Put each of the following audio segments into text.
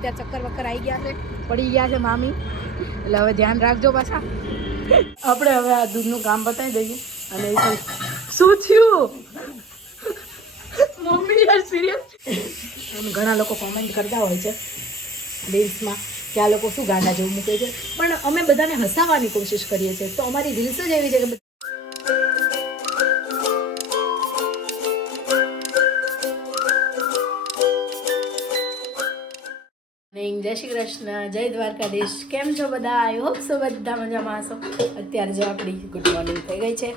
અત્યારે ચક્કર વક્કર આવી ગયા છે, પડી ગયા છે મામી. એટલે હવે ધ્યાન રાખજો પાછા. આપણે હવે આ દૂધનું કામ બતાવી દઈએ. અને શું થયું? મમ્મી, યાર સિરિયસ ઘણા લોકો કોમેન્ટ કરતા હોય છે રીલ્સમાં કે આ લોકો શું ગાંડા જેવું મૂકે છે. પણ અમે બધાને હસાવવાની કોશિશ કરીએ છીએ. તો અમારી રીલ્સ જ એવી છે કે મોર્નિંગ જય શ્રી કૃષ્ણ. જય દ્વારકાધીશ. કેમ છો બધા? આઈ હોપ સો બધા મજામાં હશો. અત્યારે જો આપણી ગુડ મોર્નિંગ થઈ ગઈ છે.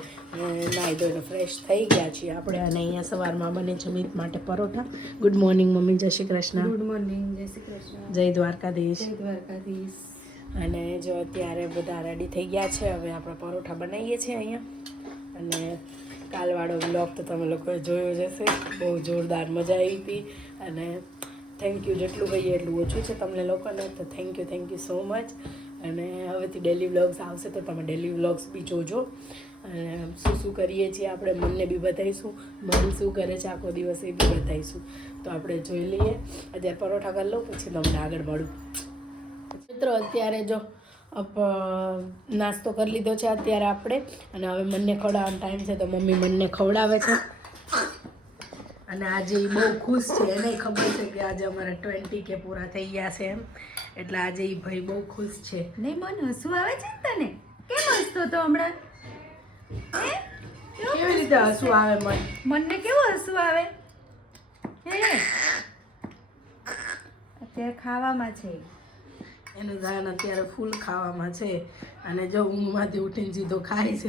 નાહી ધોઈને ફ્રેશ થઈ ગયા છીએ આપણે. અને અહીંયા સવારમાં બને છે મીત માટે પરોઠા. Good morning mummy. જય શ્રી કૃષ્ણ. ગુડ મોર્નિંગ જય શ્રી કૃષ્ણ. જય દ્વારકાધીશ. જય દ્વારકાધીશ. અને જો અત્યારે બધા રેડી થઈ ગયા છે હવે આપણે પરોઠા બનાવીએ છીએ અહીંયા. અને કાલવાળો બ્લોગ તો તમે લોકોએ જોયો જ હશે. બહુ જોરદાર મજા આવી હતી. અને થેન્ક યુ જેટલું કહીએ એટલું ઓછું છે તમને લોકોને, તો thank you thank you so much અને હવેથી ડેલી વ્લોગ્સ આવશે તો તમે ડેલી વ્લોગ્સ બી જોજો. અને શું શું કરીએ છીએ આપણે, મનને બી બતાવીશું મન શું કરે છે આખો દિવસ એ બી બતાવીશું તો આપણે જોઈ લઈએ. અત્યારે પરોઠા કરી લઉં, પછી તમને આગળ મળું. મિત્રો, અત્યારે જો નાસ્તો કરી લીધો છે અત્યારે આપણે. અને હવે મનને ખવડાવવાનો ટાઈમ છે, તો મમ્મી મનને ખવડાવે છે. અને આજે એ બહુ ખુશ છે એને ખબર છે કે આજે અમારા ટ્વેન્ટી કે પૂરા થઈ ગયા છે એમ. એટલે આજે એ ભાઈ બહુ ખુશ છે. નહીં મન હસવું આવે છે ને તને? કેમ હસતો તો હમણાં? કેવી રીતે હસવું આવે મન? મનને કેવું હસવું આવે? હે? અત્યારે ખાવામાં છે. એનું ધ્યાન અત્યારે ફૂલ ખાવામાં છે. અને જો ઊંઘમાંથી ઉઠીને સીધો ખાય છે.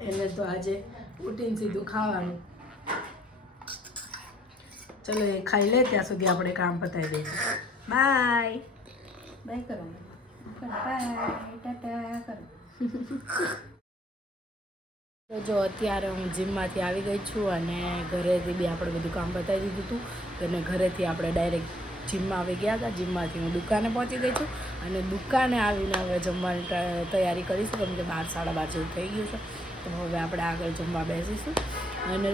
એને તો આજે ઉઠીને સીધું ખાવાનું. ચલો એ ખાઈ લે ત્યાં સુધી આપણે કામ પતાવી દઈએ બાય. બાય કરો. બાય ટાટા કરો. તો જો અત્યારે હું જીમમાંથી આવી ગઈ છું અને ઘરેથી બી આપણે બધું કામ બતાવી દીધું હતું. અને ઘરેથી આપણે ડાયરેક્ટ જીમમાં આવી ગયા હતા. જીમમાંથી હું દુકાને પહોંચી ગઈ છું અને દુકાને આવીને હવે જમવાની તૈયારી કરીશું. કેમ કે બાર સાડા બાર જેવું થઈ ગયું છે. તો હવે આપણે આગળ જમવા બેસીશું. અને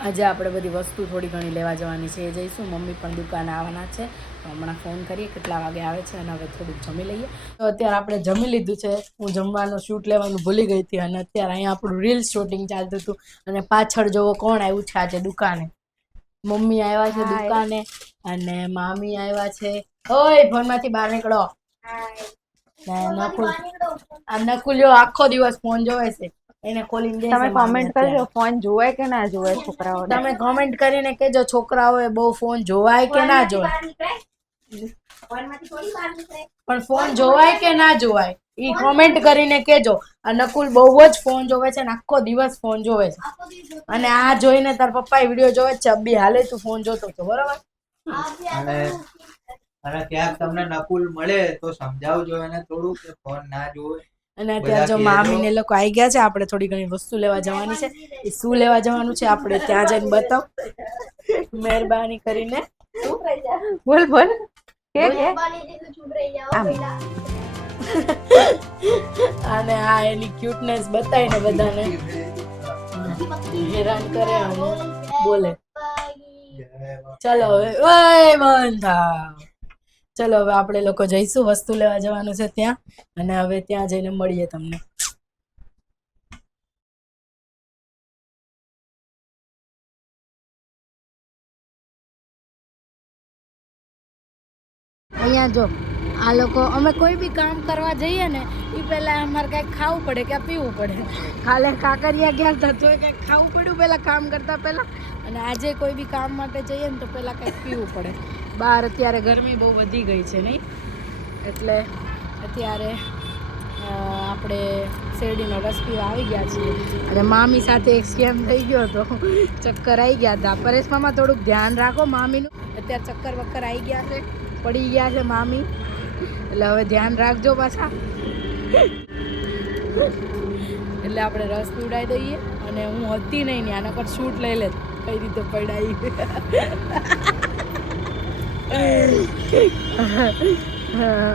આજે આપણે બધી વસ્તુ થોડી ઘણી લેવા જવાની છે એ જઈશું. મમ્મી પણ દુકાને આવવાના છે. તો હમણાં ફોન કરીએ કેટલા વાગે આવે છે અને હવે થોડુંક જમી લઈએ. તો અત્યારે આપણે જમી લીધું છે. હું જમવાનું શૂટ લેવાનું ભૂલી ગઈ હતી અને અત્યારે અહીંયા આપણું રીલ શૂટિંગ ચાલતું હતું. અને પાછળ જોવો કોણ આવ્યું છે આજે દુકાને. મમ્મી આવ્યા છે દુકાને અને મામી આવ્યા છે. ઓય ફોનમાંથી બહાર નીકળો. નકુલ આ નકુલ્યો આખો દિવસ ફોન જોવે છે. એને ખોલીને દે તમે કોમેન્ટ. કરજો ફોન જોવાય કે ના જોવાય છોકરાઓ તમે કોમેન્ટ કરીને કેજો છોકરાઓએ બહુ ફોન જોવાય કે ના જોવાય. પણ ફોન જોવાય કે ના જોવાય ઈ કોમેન્ટ કરીને કેજો આ નકુલ બહુ જ ફોન જોવે છે ને આખો દિવસ ફોન જોવે છે. અને આ જોઈને તાર પપ્પા વીડિયો જોવે છે અબ્બી હાલે તું ફોન જોતો છો બરોબર? અને અને ક્યાંક તમને નકુલ મળે તો સમજાવજો એને થોડું કે ફોન ના જોવે. અને અત્યારે જો મામીને મામી ને લોકો આવી ગયા છે આપણે થોડી ઘણી વસ્તુ લેવા જવાની છે. એ શું લેવા જવાનું છે આપણે ત્યાં જઈને બતાવ. મહેરબાની કરીને. બોલ બોલ. કે અને આ એની ક્યુટનેસ બતાવીને બધાને. હેરાન કરે અને બોલે. ચલો હવે ઓય બંધ ચલો, હવે આપણે લોકો જઈશું વસ્તુ લેવા જવાનું છે ત્યાં, અને હવે ત્યાં જઈને મળીએ તમને. અહીંયા જો, આ લોકો, અમે કોઈ બી કામ કરવા જઈએ ને એ પહેલાં અમારે કાંઈક ખાવું પડે કે પીવું પડે. કાલે કાંકરિયા ગયા હતા, તો કંઈક ખાવું પડ્યું પહેલાં, કામ કરતાં પહેલાં. અને આજે કોઈ બી કામ માટે જઈએ ને, તો પહેલાં કંઈક પીવું પડે. બહાર અત્યારે ગરમી બહુ વધી ગઈ છે નહીં? એટલે અત્યારે આપણે શેરડીનો રસ પીવા આવી ગયા છીએ. અને મામી સાથે એક સ્કેમ થઈ ગયો હતો. ચક્કર આવી ગયા હતા. પરેશ મામા, થોડુંક ધ્યાન રાખો મામીનું. અત્યારે ચક્કર વક્કર આવી ગયા છે. પડી ગયા છે મામી. એટલે હવે ધ્યાન રાખજો પાછા. એટલે આપણે રસ પીવડાવી દઈએ. અને હું હતી નહીં ત્યાં નકર શૂટ લઈ લે કઈ રીતે પડાવી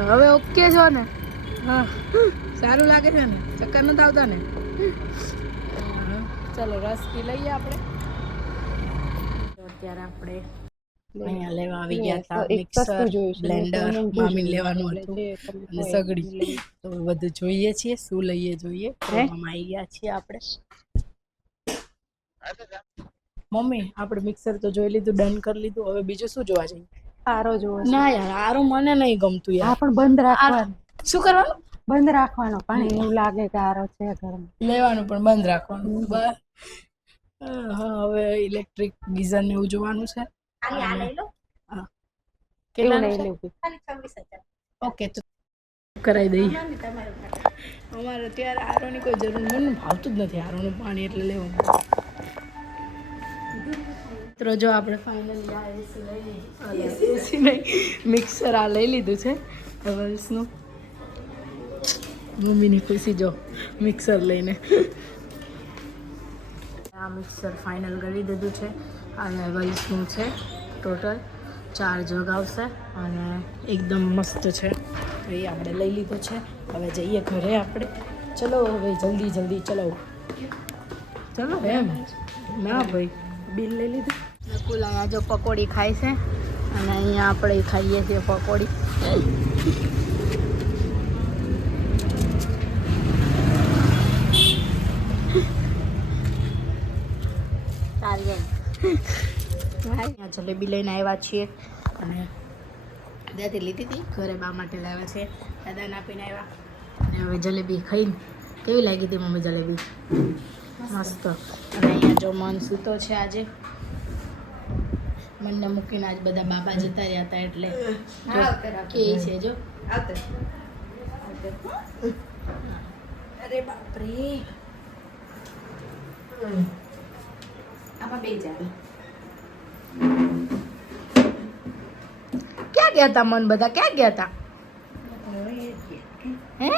હવે ઓકે છો ને? હા. સારું લાગે છે ને? ચક્કર નથી આવતા ને? ચલો રસ પી લઈએ આપણે. અત્યારે આપણે અહીંયા લેવા આવી ગયા હતા મિક્સર સસ્તું જોયું છે, બ્લેન્ડર મામીને લેવાનું હતું. અને સગડી. તો બધું જોઈએ છીએ શું લઈએ જોઈએ. પ્રોગ્રામમાં આવી ગયા છીએ આપણે. મમ્મી આપણે મિક્સર તો જોઈ લીધું ડન કરી લીધું. હવે બીજું શું જોવા જઈએ? આરો જોવો ના યાર આરો મને નહીં ગમતું યાર. પણ બંધ રાખવાનું. શું કરવાનું? બંધ રાખવાનો પાણી એવું લાગે કે આરો છે ઘરમાં. લેવાનું પણ બંધ રાખવાનું. બસ હવે ઇલેક્ટ્રિક ગીઝર ને એવું જોવાનું છે. લઈ લેવું ઓકે તો કરાવી દઈએ. અમારે અત્યારે આરોની કોઈ જરૂર મને ભાવતું જ નથી આરોનું પાણી એટલે લેવું. મિત્રો જો આપણે ફાઇનલી આ એસી લઈ લીધી એસી નહીં મિક્સર આ લઈ લીધું છે. હવલ્સનું મમ્મીની ખુશી જો મિક્સર લઈને. આ મિક્સર ફાઇનલ કરી દીધું છે અને હવલ્સનું છે ટોટલ ચાર જગ આવશે અને એકદમ મસ્ત છે. તો એ આપણે લઈ લીધો છે. હવે જઈએ ઘરે આપણે. ચલો હવે જલ્દી જલ્દી ચલો ચલો એમ ના ભાઈ. બિલ લઈ લીધું. નકુલ અહીંયા જો પકોડી ખાય છે. અને અહીંયા આપણે ખાઈએ છીએ પકોડી. અહીંયા જલેબી લઈને આવ્યા છીએ. અને દાદી લીધી હતી. ઘરે બા માટે લાવ્યા છે. દાદાને આપીને આવ્યા. અને હવે જલેબી ખાઈને કેવી લાગી હતી મમ્મી જલેબી? મસ્ત. અને અહીંયા જો મન સૂતો છે આજે. મનને મૂકીને આજ બધા બાબા જતા રહ્યા હતા એટલે કે છે જો. અરે બાપરે. આમાં બે જાય ક્યાં ગયા હતા મન બધા? ક્યાં ગયા હતા હે?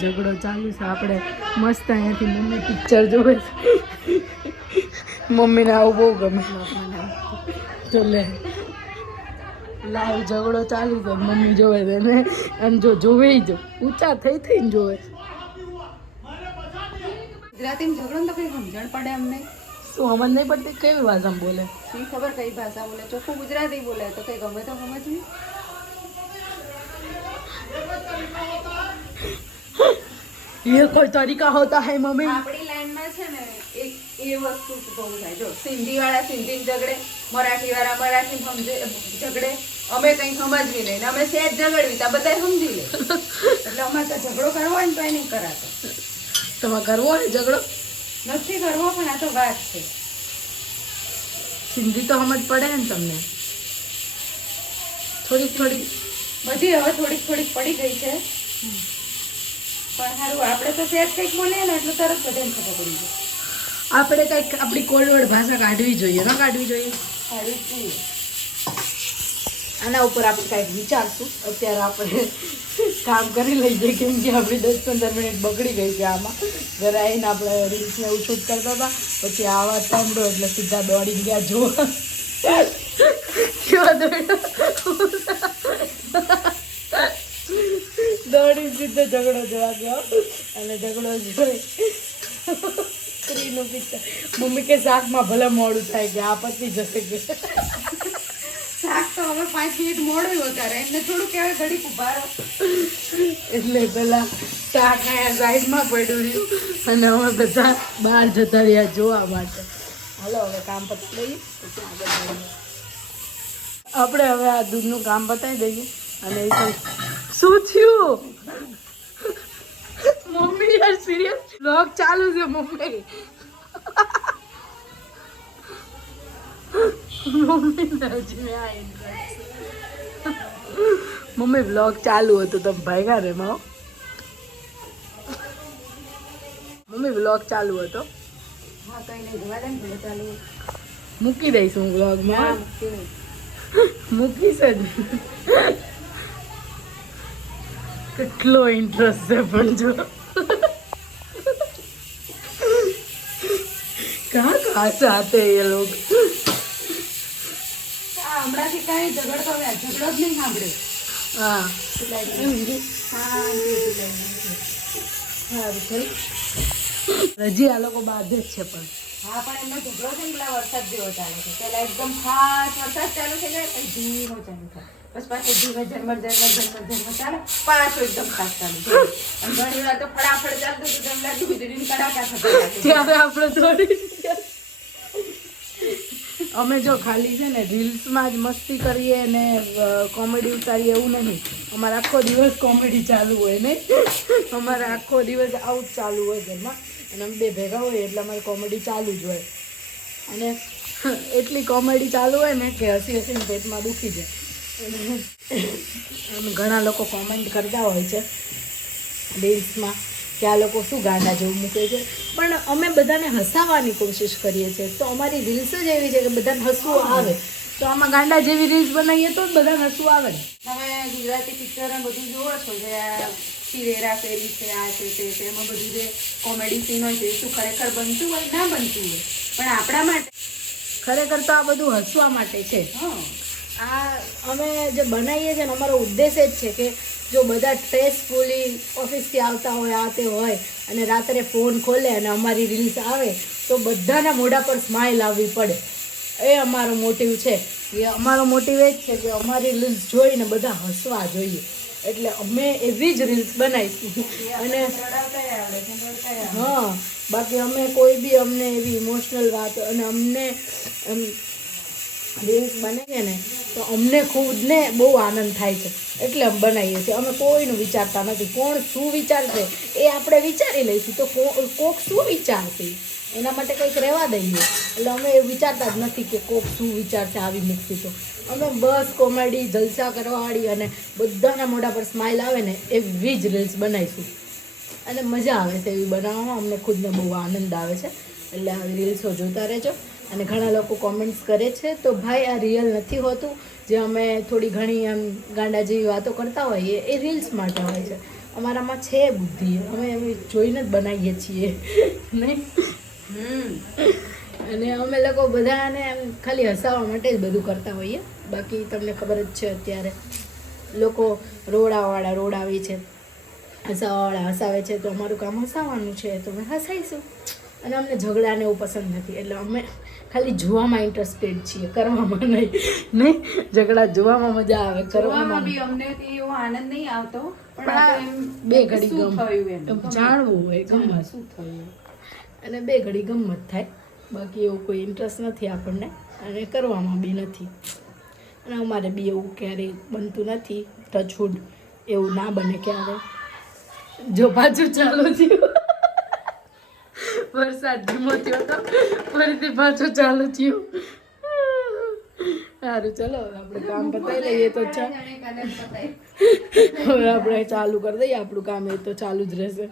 ઝઘડો ચાલુ છે. આપણે મસ્ત અહીંયાથી મમ્મી પિક્ચર જોવે છે. મમ્મીને આવું બહુ ગમે. તો લે. લાઈવ ઝઘડો ચાલુ છે. મમ્મી જોવે છે ને. એમ જો જોવે જ. ઊંચા થઈ થઈને જોવે ગુજરાતી ગુજરાતીમાં ઝઘડો ને તો કઈ સમજણ પડે અમને? શું અમન નહીં પડતી કેવી ભાષામાં બોલે શી ખબર કઈ ભાષા બોલે ચોખ્ખું ગુજરાતી બોલે તો કઈ ગમે તો સમજવી ये कोई तरीका होता है मम्मी આપણી લાઈનમાં છે ને એક એ વસ્તુ બહુ થાય જો સિંધી વાળા સિંધી ઝઘડે મરાઠી વાળા મરાઠી સમજે ઝઘડે અમે કઈ સમજવી નહીં ને અમે સેજ ઝઘડવી તો બધા સમજી લે એટલે અમારે તો ઝઘડો કરવો હોય ને તો એ નહીં કરાતો તમારે કરવો હોય ઝઘડો નથી કરવો પણ આ તો વાત છે. સિંધી તો સમજ પડે ને તમને. થોડીક થોડીક. બધી હવે થોડીક થોડીક પડી ગઈ છે. પણ સારું આપણે તો સેજ કંઈક બોલીએ ને એટલે તરત બધાને ખબર પડી જાય. આપણે કંઈક આપણી કોલવડ ભાષા કાઢવી જોઈએ ન કાઢવી જોઈએ? સારું જોઈએ. આના ઉપર આપણે કંઈક વિચારશું. અત્યારે આપણે કામ કરી લઈએ, કેમ કે આપણી દસ પંદર મિનિટ બગડી ગઈ છે આમાં. ઘરે આવીને આપણે રીલ્સને એવું શૂટ કરતા હતા, પછી આ વાત સાંભળો એટલે સીધા દોડી ગયા જોવા. દોડી સીધો ઝઘડો જોવા ગયો. અને ઝઘડો જોઈ સ્ત્રીનું પિક્ચર. મમ્મી કે શાકમાં ભલે મોડું થાય કે આ પતી જશે કે. શાક તો હવે પાંચ મિનિટ મોડું વધારે એમને થોડું કહેવાય ઘડી ઊભા એટલે પેલા શાક અહીંયા સાઈડમાં પડ્યું રહ્યું અને અમે બધા બહાર જતા રહ્યા જોવા માટે. હાલો, હવે કામ પછી આગળ આપણે હવે આ દૂધનું કામ પતાવી દઈએ. અને એ શું થયું? મમ્મી યાર સિરિયસ બ્લોગ ચાલુ છે, મમ્મી. મમ્મી હજી આ interest. મમ્મી બ્લોગ ચાલુ હતું. તમે ભાગ્યા રે માવ? મમ્મી બ્લોગ ચાલુ હતો. મૂકી દઈશ હું બ્લોગમાં મૂકીશ જ. કેટલો ઇન્ટરેસ્ટ છે પણ જો. કાં કાં ચાહતે એ લોકો? ઝઘડો નહીં સાંભળ્યો હા. હજી આ લોકો બાદ જ છે પણ. હા પણ એમનો ઝઘડો છે ને પેલા વરસાદ જેવો ચાલે છે. પેલા એકદમ ખાસ વરસાદ ચાલુ છે ને ધીમો ચાલુ થાય. બસ પાછો ધીમે ઝરમર ઝરમર ઝરમર ઝરમર ચાલે પાછો એકદમ ખાસ ચાલુ થાય. ઘણી વાર તો ફટાફટ ચાલતું હતું તેમ લાગ્યું વીજળીને કડાકા થતા. આપણે થોડી અમે જો ખાલી છે ને રીલ્સમાં જ મસ્તી કરીએ ને કોમેડી ઉતારીએ એવું નહીં. અમારે આખો દિવસ કોમેડી ચાલુ હોય ને અમારે આખો દિવસ આવું જ ચાલુ હોય ઘરમાં. અને અમે બે ભેગા હોય એટલે અમારે કોમેડી ચાલુ જ હોય. અને એટલી કોમેડી ચાલુ હોય ને કે હસી હસીને પેટમાં દુખી જાય. ઘણા લોકો કોમેન્ટ કરતા હોય છે. રીલ્સમાં. કે આ લોકો શું ગાંડા જેવું મૂકે છે. પણ અમે બધાને હસાવવાની કોશિશ કરીએ છીએ. તો અમારી રીલ્સ જ એવી છે કે બધાને હસવું આવે. તો આમાં ગાંડા જેવી રીલ્સ બનાવીએ તો બધાને હસવું આવે તમે ગુજરાતી પિક્ચર બધું જુઓ છો જે શિરેરા ફેરી છે આ છે તે છે. એમાં બધું જે કોમેડી સીન હોય છે શું ખરેખર બનતું હોય ના બનતું હોય. પણ આપણા માટે ખરેખર તો આ બધું હસવા માટે છે. હા. આ અમે જે બનાવીએ છીએ ને અમારો ઉદ્દેશ જ છે કે જો બધા સ્ટ્રેસફુલી ઓફિસથી આવતા હોય, આ તે હોય, અને રાત્રે ફોન ખોલે અને અમારી રીલ્સ આવે, તો બધાના મોઢા પર સ્માઇલ આવવી પડે. એ અમારો મોટિવ છે. એ અમારો મોટિવ એ જ છે કે અમારી રીલ્સ જોઈને બધા હસવા જોઈએ. એટલે અમે એવી જ રીલ્સ બનાવીશું. અને. હા, બાકી અમે કોઈ બી અમને એવી ઇમોશનલ વાત અને અમને એમ રીલ્સ બનાવીએ ને, તો અમને ખુદને બહુ આનંદ થાય છે. એટલે અમે બનાવીએ છીએ. અમે કોઈનું વિચારતા નથી. કોણ શું વિચારશે એ આપણે વિચારી લઈશું. તો કોક શું વિચારશે? એના માટે કંઈક રહેવા દઈએ. એટલે અમે એ વિચારતા જ નથી કે કોક શું વિચારશે આવી મૂકશું તો. અમે બસ કોમેડી, જલસા કરવાવાળી અને બધાના મોઢા પર સ્માઇલ આવે ને એવી જ રીલ્સ બનાવીશું. અને મજા આવે છે એવી બનાવવામાં. અમને ખુદને બહુ આનંદ આવે છે. એટલે આવી રીલ્સો જોતા રહેજો. અને ઘણા લોકો કોમેન્ટ્સ કરે છે. તો ભાઈ આ રિયલ નથી હોતું. જે અમે થોડી ઘણી આમ ગાંડા જેવી વાતો કરતા હોઈએ એ રીલ્સ માટે હોય છે. અમારામાં છે બુદ્ધિ. અમે એમ જોઈને જ બનાવીએ છીએ. નહીં? અને અમે લોકો બધાને એમ ખાલી હસાવવા માટે જ બધું કરતા હોઈએ. બાકી તમને ખબર જ છે અત્યારે લોકો રોડાવાળા રોડાવે છે. હસાવાવાળા હસાવે છે. તો અમારું કામ હસાવવાનું છે. તો અમે હસાઈશું અને અમને ઝઘડાને એવું પસંદ નથી. એટલે અમે ખાલી જોવામાં ઇન્ટરેસ્ટેડ છીએ કરવામાં નહીં. નહીં ઝઘડા જોવામાં મજા આવે કરવામાં બી અમને એવો આનંદ નહીં આવતો પણ બે ઘડી ગમ જાણવું હોય ગમત. શું થયું અને બે ઘડી ગમત થાય. બાકી એવું કોઈ ઇન્ટરેસ્ટ નથી આપણને અને કરવામાં બી નથી. અને અમારે બી એવું ક્યારેય બનતું નથી ટચવુડ એવું ના બને ક્યારે. જો પાછું ચાલુ થયું. વરસાદ ધીમો થયો તો ફરીથી પાછું ચાલુ થયું સારું, ચલો આપણે કામ પતાવી લઈએ તો. હવે આપણે ચાલુ કરી દઈએ, આપણું કામ એ તો ચાલુ જ રહેશે